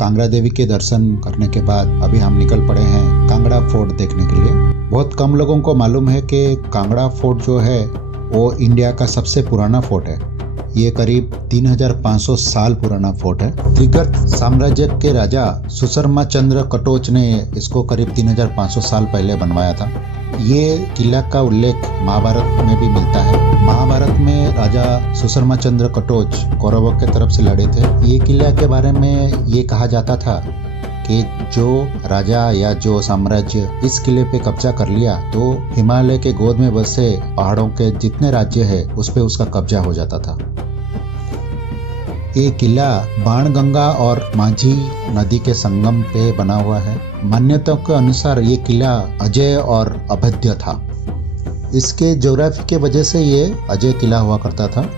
कांगड़ा देवी के दर्शन करने के बाद अभी हम निकल पड़े हैं कांगड़ा फोर्ट देखने के लिए। बहुत कम लोगों को मालूम है कि कांगड़ा फोर्ट जो है वो इंडिया का सबसे पुराना फोर्ट है। ये करीब 3500 साल पुराना फोर्ट है। त्रिगर्त साम्राज्य के राजा सुशर्मा चंद्र कटोच ने इसको करीब 3500 साल पहले बनवाया था। ये किला का उल्लेख महाभारत में भी मिलता है। महाभारत में राजा सुशर्मा चंद्र कटोच कौरवों के तरफ से लड़े थे। ये किला के बारे में ये कहा जाता था कि जो राजा या जो साम्राज्य इस किले पे कब्जा कर लिया तो हिमालय के गोद में बसे पहाड़ों के जितने राज्य है उस पे उसका कब्जा हो जाता था। ये किला बाणगंगा और माझी नदी के संगम पे बना हुआ है। मान्यताओं के अनुसार ये किला अजय और अभेद्य था। इसके ज्योग्राफी के वजह से ये अजय किला हुआ करता था।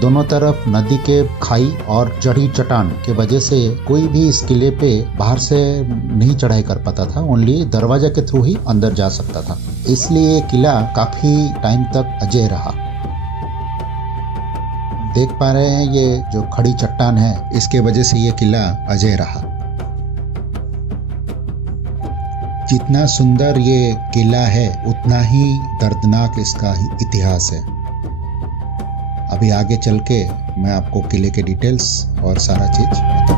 दोनों तरफ नदी के खाई और जड़ी चट्टान के वजह से कोई भी इस किले पे बाहर से नहीं चढ़ाई कर पाता था, ओनली दरवाजा के थ्रू ही अंदर जा सकता था। इसलिए ये किला काफी टाइम तक अजय रहा। देख पा रहे हैं ये जो खड़ी चट्टान है, इसके वजह से ये किला अजय रहा। जितना सुंदर ये किला है उतना ही दर्दनाक इसका इतिहास है। अभी आगे चल के मैं आपको किले के डिटेल्स और सारा चीज बताऊंगा।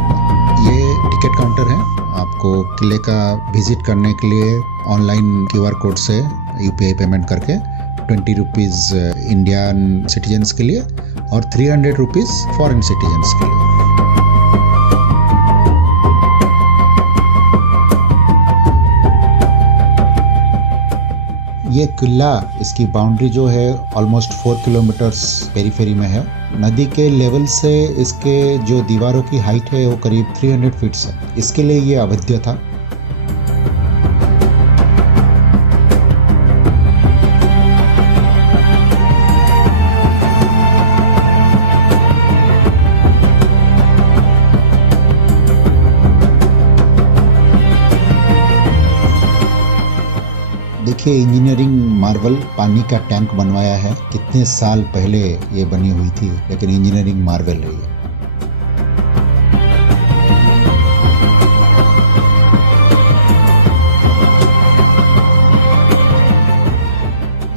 ये टिकट काउंटर है। आपको किले का विजिट करने के लिए ऑनलाइन QR कोड से UPI पेमेंट करके 20 रुपीज़ इंडियन सिटीजन्स के लिए और 300 रुपीज़ फॉरेन सिटीजन्स के लिए। ये किला, इसकी बाउंड्री जो है ऑलमोस्ट 4 किलोमीटर्स पेरीफेरी में है। नदी के लेवल से इसके जो दीवारों की हाइट है वो करीब 300 फीट्स है। इसके लिए ये अवैध था। देखिए इंजीनियरिंग मार्वल, पानी का टैंक बनवाया है। कितने साल पहले ये बनी हुई थी, लेकिन इंजीनियरिंग मार्वल है ये।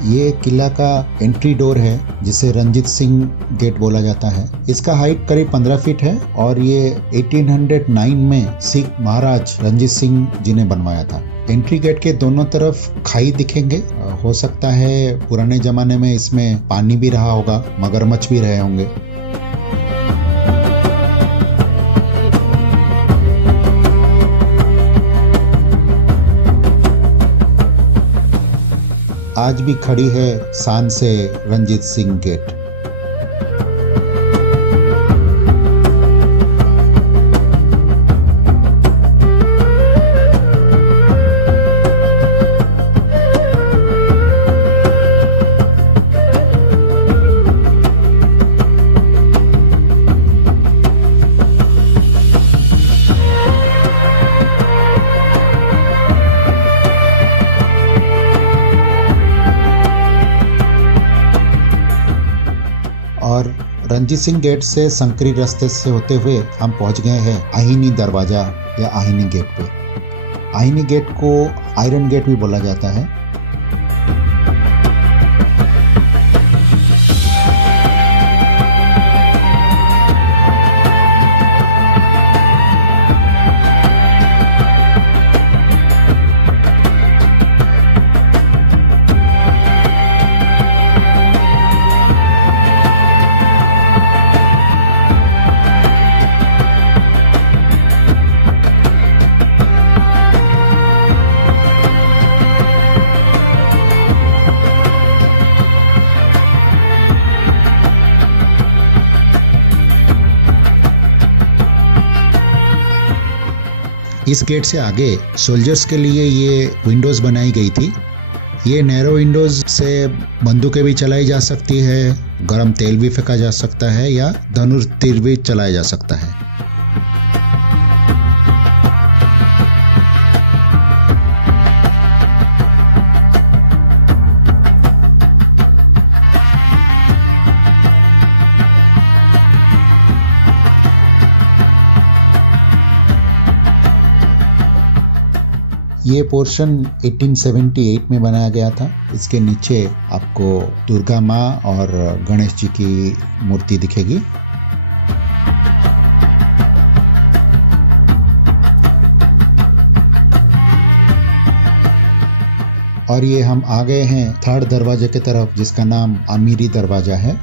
ये किला का एंट्री डोर है जिसे रंजीत सिंह गेट बोला जाता है। इसका हाइट करीब 15 फीट है और ये 1809 में सिख महाराज रंजीत सिंह जी ने बनवाया था। एंट्री गेट के दोनों तरफ खाई दिखेंगे। हो सकता है पुराने जमाने में इसमें पानी भी रहा होगा, मगरमच्छ भी रहे होंगे। आज भी खड़ी है शान से रंजीत सिंह गेट। और रंजीत सिंह गेट से संकरी रास्ते से होते हुए हम पहुंच गए हैं आहिनी दरवाजा या आहिनी गेट पे। आहिनी गेट को आयरन गेट भी बोला जाता है। इस गेट से आगे सोल्जर्स के लिए ये विंडोज़ बनाई गई थी। ये नैरो विंडोज़ से बंदूकें भी चलाई जा सकती है, गरम तेल भी फेंका जा सकता है या धनुष तीर भी चलाया जा सकता है। ये पोर्शन 1878 में बनाया गया था। इसके नीचे आपको दुर्गा माँ और गणेश जी की मूर्ति दिखेगी। और ये हम आ गए हैं थर्ड दरवाजे की तरफ, जिसका नाम अमीरी दरवाजा है।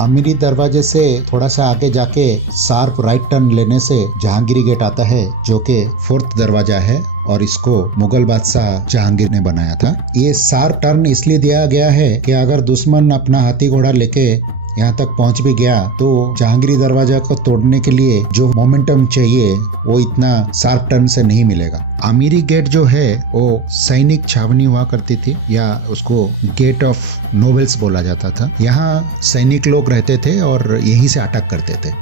अमीरी दरवाजे से थोड़ा सा आगे जाके शार्प राइट टर्न लेने से जहांगीरी गेट आता है, जो कि फोर्थ दरवाजा है और इसको मुगल बादशाह जहांगीर ने बनाया था। ये शार्प टर्न इसलिए दिया गया है कि अगर दुश्मन अपना हाथी घोड़ा लेके यहाँ तक पहुंच भी गया तो जहांगीरी दरवाजा को तोड़ने के लिए जो मोमेंटम चाहिए वो इतना शार्प टर्न से नहीं मिलेगा। अमीरी गेट जो है वो सैनिक छावनी हुआ करती थी, या उसको गेट ऑफ नोबल्स बोला जाता था। यहाँ सैनिक लोग रहते थे और यहीं से अटैक करते थे।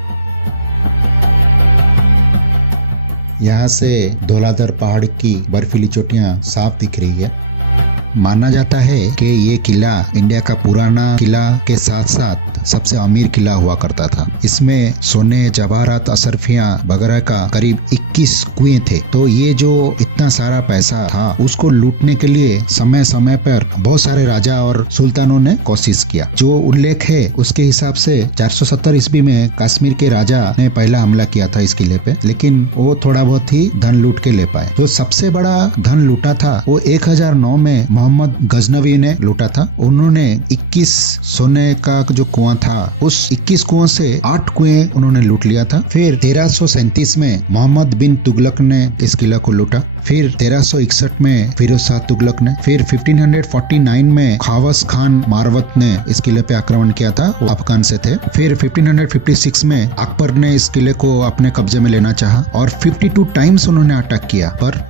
यहाँ से धौलाधर पहाड़ की बर्फीली चोटियां साफ दिख रही है। माना जाता है कि ये किला इंडिया का पुराना किला के साथ साथ सबसे अमीर किला हुआ करता था। इसमें सोने, जवाहरात, अशरफियां वगैरह का करीब 21 कुएं थे। तो ये जो इतना सारा पैसा था उसको लूटने के लिए समय समय पर बहुत सारे राजा और सुल्तानों ने कोशिश किया। जो उल्लेख है उसके हिसाब से 470 ईस्वी में कश्मीर के राजा ने पहला हमला किया था इस किले पे, लेकिन वो थोड़ा बहुत ही धन लूट के ले पाए। जो सबसे बड़ा धन लूटा था वो 1009 में मोहम्मद गजनवी ने लूटा था। उन्होंने 21 सोने का जो कुआं था, उस 21 कुओं से 8 कुएं उन्होंने लूट लिया था। फिर 1337 में मोहम्मद बिन तुगलक ने इस किला को लूटा। फिर 1361 में फिरोज शाह तुगलक ने। फिर 1549 में खावस खान मारवत ने इस किले पे आक्रमण किया था, वो अफगान से थे। फिर 1556 में अकबर ने इस किले को अपने कब्जे में लेना चाहा और 52 टाइम्स उन्होंने अटैक किया पर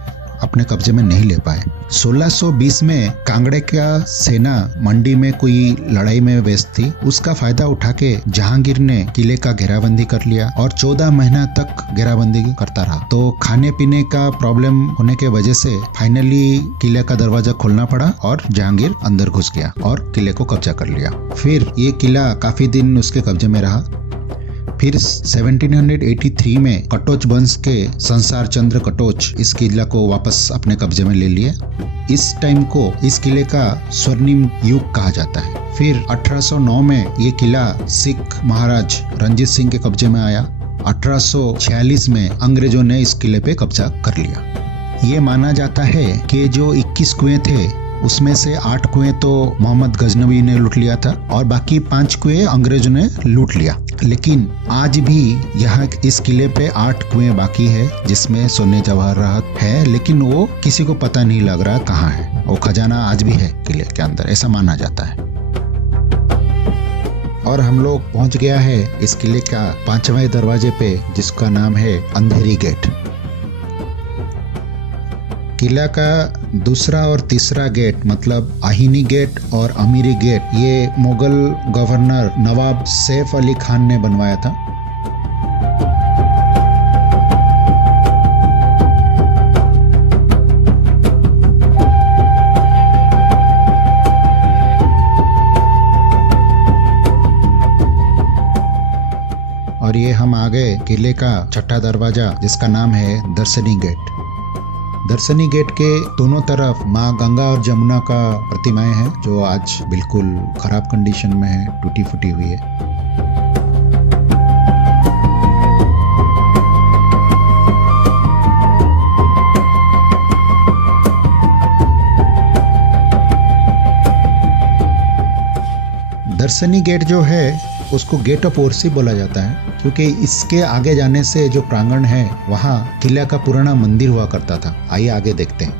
अपने कब्जे में नहीं ले पाए। 1620 में कांगड़े का सेना मंडी में कोई लड़ाई में व्यस्त थी। उसका फायदा उठा के जहांगीर ने किले का घेराबंदी कर लिया और 14 महीना तक घेराबंदी करता रहा। तो खाने पीने का प्रॉब्लम होने के वजह से फाइनली किले का दरवाजा खोलना पड़ा और जहांगीर अंदर घुस गया और किले को कब्जा कर लिया। फिर ये किला काफी दिन उसके कब्जे में रहा। फिर 1783 में कटोच वंश के संसार चंद्र कटोच इस किला को वापस अपने कब्जे में ले लिए। इस टाइम को इस किले का स्वर्णिम युग कहा जाता है। फिर 1809 में ये किला सिख महाराज रंजीत सिंह के कब्जे में आया। 1846 में अंग्रेजों ने इस किले पे कब्जा कर लिया। ये माना जाता है कि जो 21 कुएं थे उसमें से 8 कुएं तो मोहम्मद गजनवी ने लूट लिया था और बाकी 5 कुएं अंग्रेजों ने लूट लिया। लेकिन आज भी यहाँ इस किले पे 8 कुएं बाकी है जिसमें सोने जवाहरात है, लेकिन वो किसी को पता नहीं लग रहा कहाँ है। वो खजाना आज भी है किले के अंदर, ऐसा माना जाता है। और हम लोग पहुंच गया है इस किले का 5वें दरवाजे पे, जिसका नाम है अंधेरी गेट। किला का दूसरा और तीसरा गेट मतलब आहिनी गेट और अमीरी गेट ये मुगल गवर्नर नवाब सैफ अली खान ने बनवाया था। और ये हम आ गए किले का छठा दरवाजा, जिसका नाम है दर्शनी गेट। दर्शनी गेट के दोनों तरफ माँ गंगा और जमुना का प्रतिमाएं हैं, जो आज बिल्कुल खराब कंडीशन में है, टूटी फूटी हुई है। दर्शनी गेट जो है उसको गेट ऑफ ओरसी बोला जाता है, क्योंकि इसके आगे जाने से जो प्रांगण है वहाँ किला का पुराना मंदिर हुआ करता था। आइए आगे देखते हैं।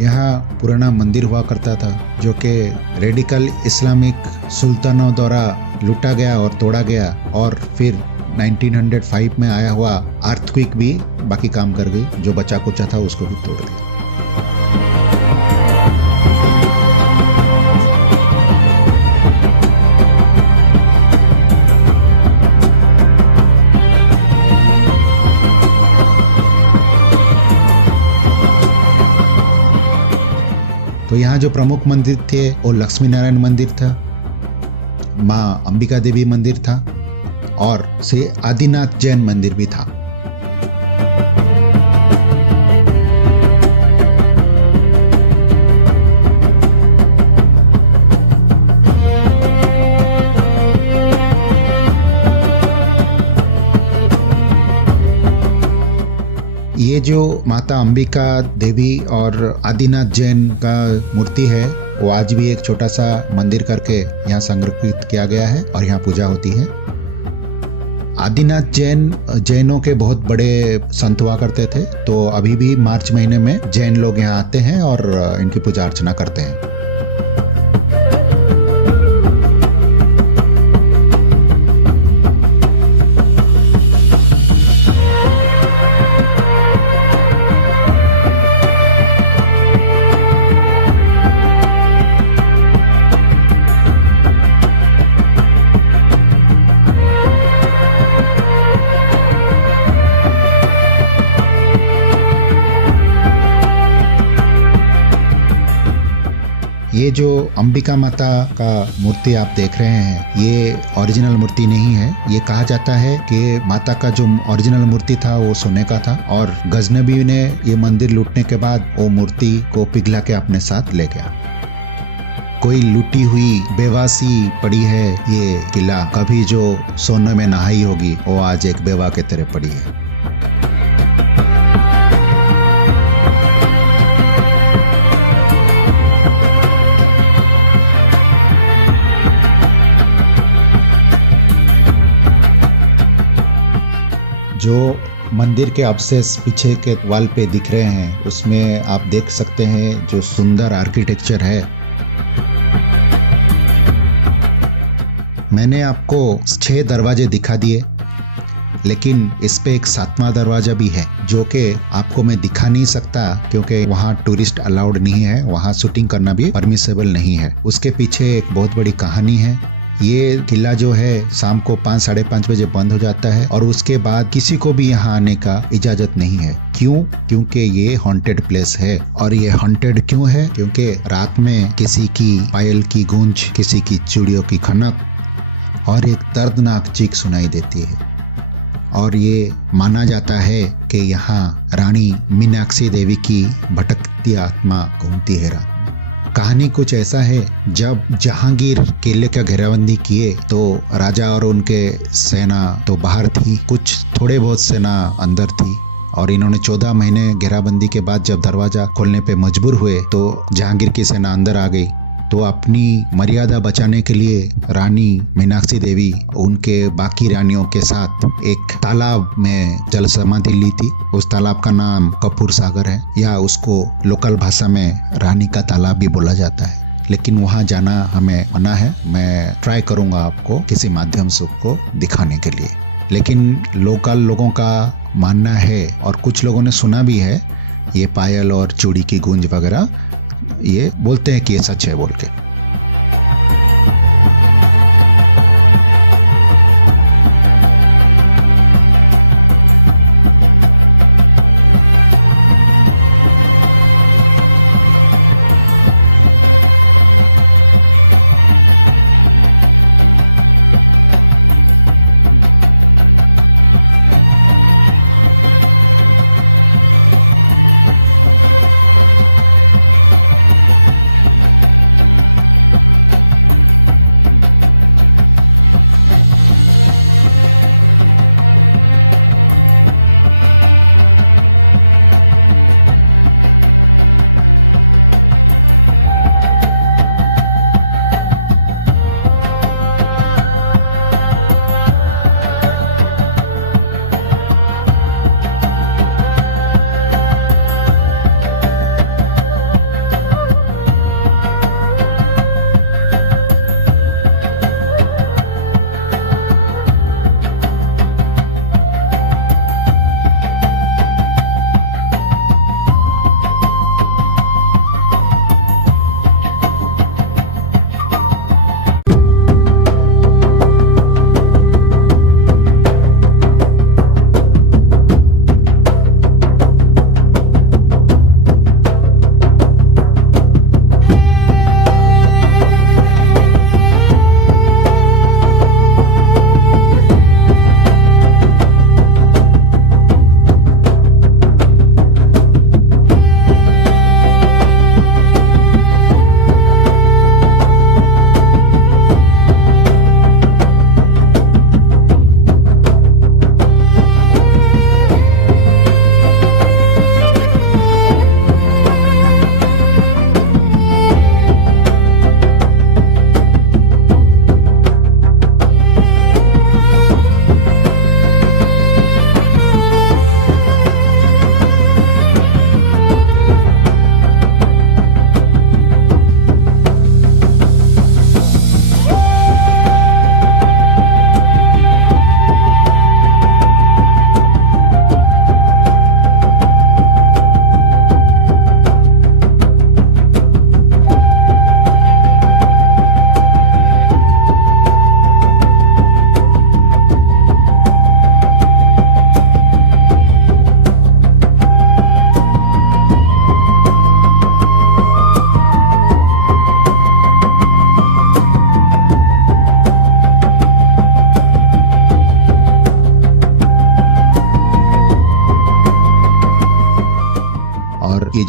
यहाँ पुराना मंदिर हुआ करता था जो कि रेडिकल इस्लामिक सुल्तानों द्वारा लूटा गया और तोड़ा गया, और फिर 1905 में आया हुआ अर्थक्वेक भी बाकी काम कर गई। जो बचा कुचा था उसको भी तोड़ दिया। तो यहाँ जो प्रमुख मंदिर थे वो लक्ष्मी नारायण मंदिर था, माँ अंबिका देवी मंदिर था, और से आदिनाथ जैन मंदिर भी था। ये जो माता अंबिका देवी और आदिनाथ जैन का मूर्ति है वो आज भी एक छोटा सा मंदिर करके यहाँ संरक्षित किया गया है और यहाँ पूजा होती है। आदिनाथ जैनों के बहुत बड़े संत हुआ करते थे, तो अभी भी मार्च महीने में जैन लोग यहाँ आते हैं और इनकी पूजा अर्चना करते हैं। ये जो अंबिका माता का मूर्ति आप देख रहे हैं ये ओरिजिनल मूर्ति नहीं है। ये कहा जाता है कि माता का जो ओरिजिनल मूर्ति था वो सोने का था और गजनबी ने ये मंदिर लूटने के बाद वो मूर्ति को पिघला के अपने साथ ले गया। कोई लूटी हुई बेवासी पड़ी है ये किला, कभी जो सोने में नहाई होगी वो आज एक बेवा के तरह पड़ी है। जो मंदिर के अवशेष पीछे के वॉल पे दिख रहे हैं उसमें आप देख सकते हैं जो सुंदर आर्किटेक्चर है। मैंने आपको 6 दरवाजे दिखा दिए, लेकिन इस पे एक 7वां दरवाजा भी है जो कि आपको मैं दिखा नहीं सकता क्योंकि वहाँ टूरिस्ट अलाउड नहीं है, वहाँ शूटिंग करना भी परमिसेबल नहीं है। उसके पीछे एक बहुत बड़ी कहानी है। ये किला जो है शाम को 5 साढ़े 5 बजे बंद हो जाता है और उसके बाद किसी को भी यहाँ आने का इजाजत नहीं है। क्यों? क्योंकि ये हॉन्टेड प्लेस है। और ये हॉन्टेड क्यों है? क्योंकि रात में किसी की पायल की गूंज, किसी की चूड़ियों की खनक और एक दर्दनाक चीख सुनाई देती है। और ये माना जाता है कि यहाँ रानी मीनाक्षी देवी की भटकती आत्मा घूमती है रात। कहानी कुछ ऐसा है, जब जहांगीर किले का घेराबंदी किए तो राजा और उनके सेना तो बाहर थी, कुछ थोड़े बहुत सेना अंदर थी और इन्होंने 14 महीने घेराबंदी के बाद जब दरवाजा खोलने पे मजबूर हुए तो जहांगीर की सेना अंदर आ गई। तो अपनी मर्यादा बचाने के लिए रानी मीनाक्षी देवी उनके बाकी रानियों के साथ एक तालाब में जल समाधि ली थी। उस तालाब का नाम कपूर सागर है, या उसको लोकल भाषा में रानी का तालाब भी बोला जाता है। लेकिन वहाँ जाना हमें मना है। मैं ट्राई करूँगा आपको किसी माध्यम से उसको दिखाने के लिए। लेकिन लोकल लोगों का मानना है और कुछ लोगों ने सुना भी है, ये पायल और चूड़ी की गूंज वगैरह ये बोलते हैं कि ये सच है बोल के।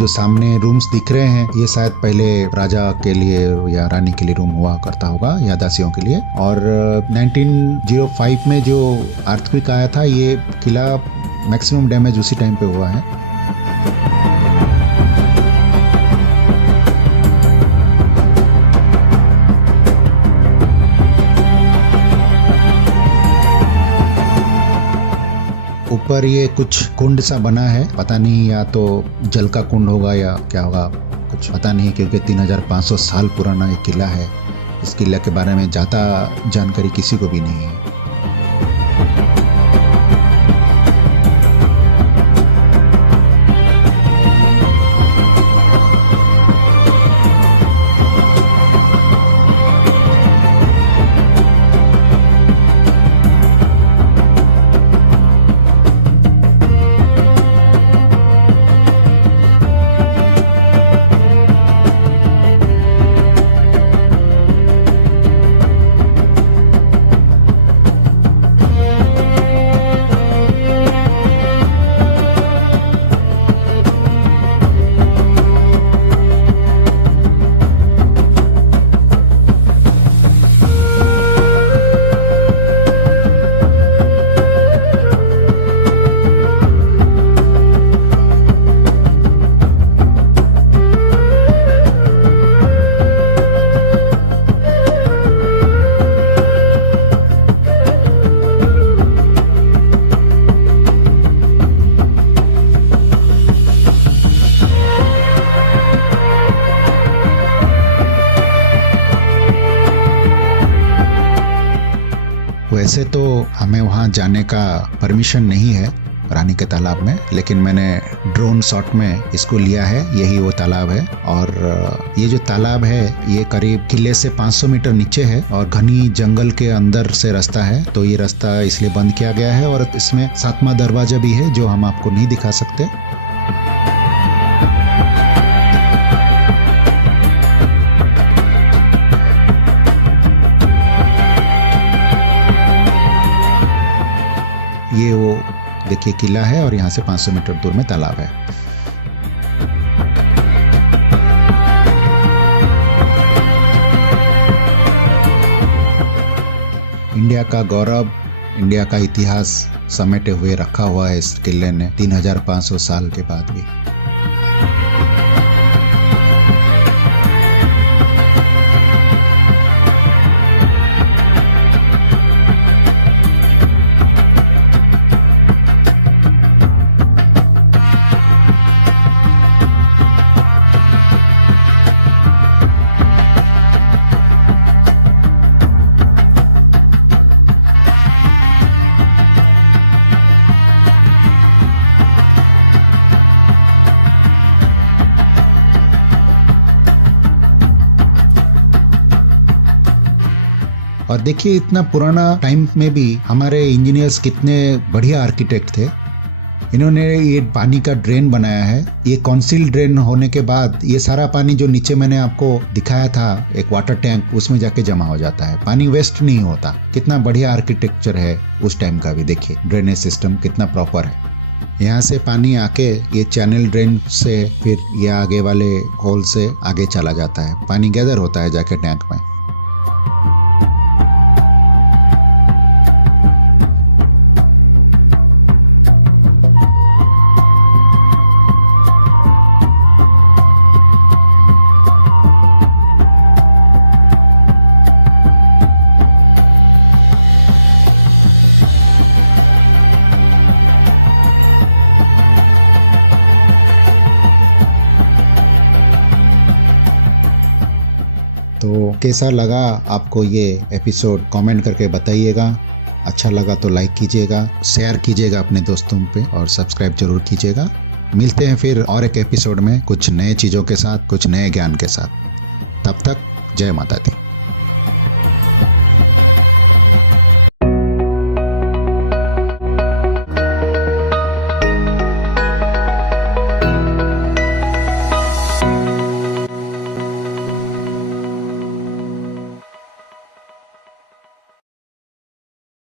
जो सामने रूम्स दिख रहे हैं ये शायद पहले राजा के लिए या रानी के लिए रूम हुआ करता होगा या दासियों के लिए। और 1905 में जो अर्थक्वेक आया था ये किला मैक्सिमम डैमेज उसी टाइम पे हुआ है। ऊपर ये कुछ कुंड सा बना है, पता नहीं या तो जल का कुंड होगा या क्या होगा, कुछ पता नहीं, क्योंकि 3500 साल पुराना ये किला है। इस किले के बारे में ज़्यादा जानकारी किसी को भी नहीं है। वैसे तो हमें वहाँ जाने का परमिशन नहीं है रानी के तालाब में, लेकिन मैंने ड्रोन शॉट में इसको लिया है। यही वो तालाब है और ये जो तालाब है ये करीब किले से 500 मीटर नीचे है और घनी जंगल के अंदर से रास्ता है। तो ये रास्ता इसलिए बंद किया गया है और इसमें 7वां दरवाजा भी है जो हम आपको नहीं दिखा सकते। ये वो देखिए किला है और यहाँ से 500 मीटर दूर में तालाब है। इंडिया का गौरव, इंडिया का इतिहास समेटे हुए रखा हुआ है इस किले ने 3500 साल के बाद भी। और देखिए इतना पुराना टाइम में भी हमारे इंजीनियर्स कितने बढ़िया आर्किटेक्ट थे। इन्होंने ये पानी का ड्रेन बनाया है। ये कॉन्सील ड्रेन होने के बाद ये सारा पानी जो नीचे मैंने आपको दिखाया था एक वाटर टैंक, उसमें जाके जमा हो जाता है, पानी वेस्ट नहीं होता। कितना बढ़िया आर्किटेक्चर है उस टाइम का भी। देखिए ड्रेनेज सिस्टम कितना प्रॉपर है। यहाँ से पानी आके ये चैनल ड्रेन से फिर ये आगे वाले होल से आगे चला जाता है, पानी गैदर होता है जाके टैंक में। तो कैसा लगा आपको ये एपिसोड कमेंट करके बताइएगा। अच्छा लगा तो लाइक कीजिएगा, शेयर कीजिएगा अपने दोस्तों पे और सब्सक्राइब जरूर कीजिएगा। मिलते हैं फिर और एक एपिसोड में कुछ नए चीज़ों के साथ, कुछ नए ज्ञान के साथ। तब तक जय माता दी।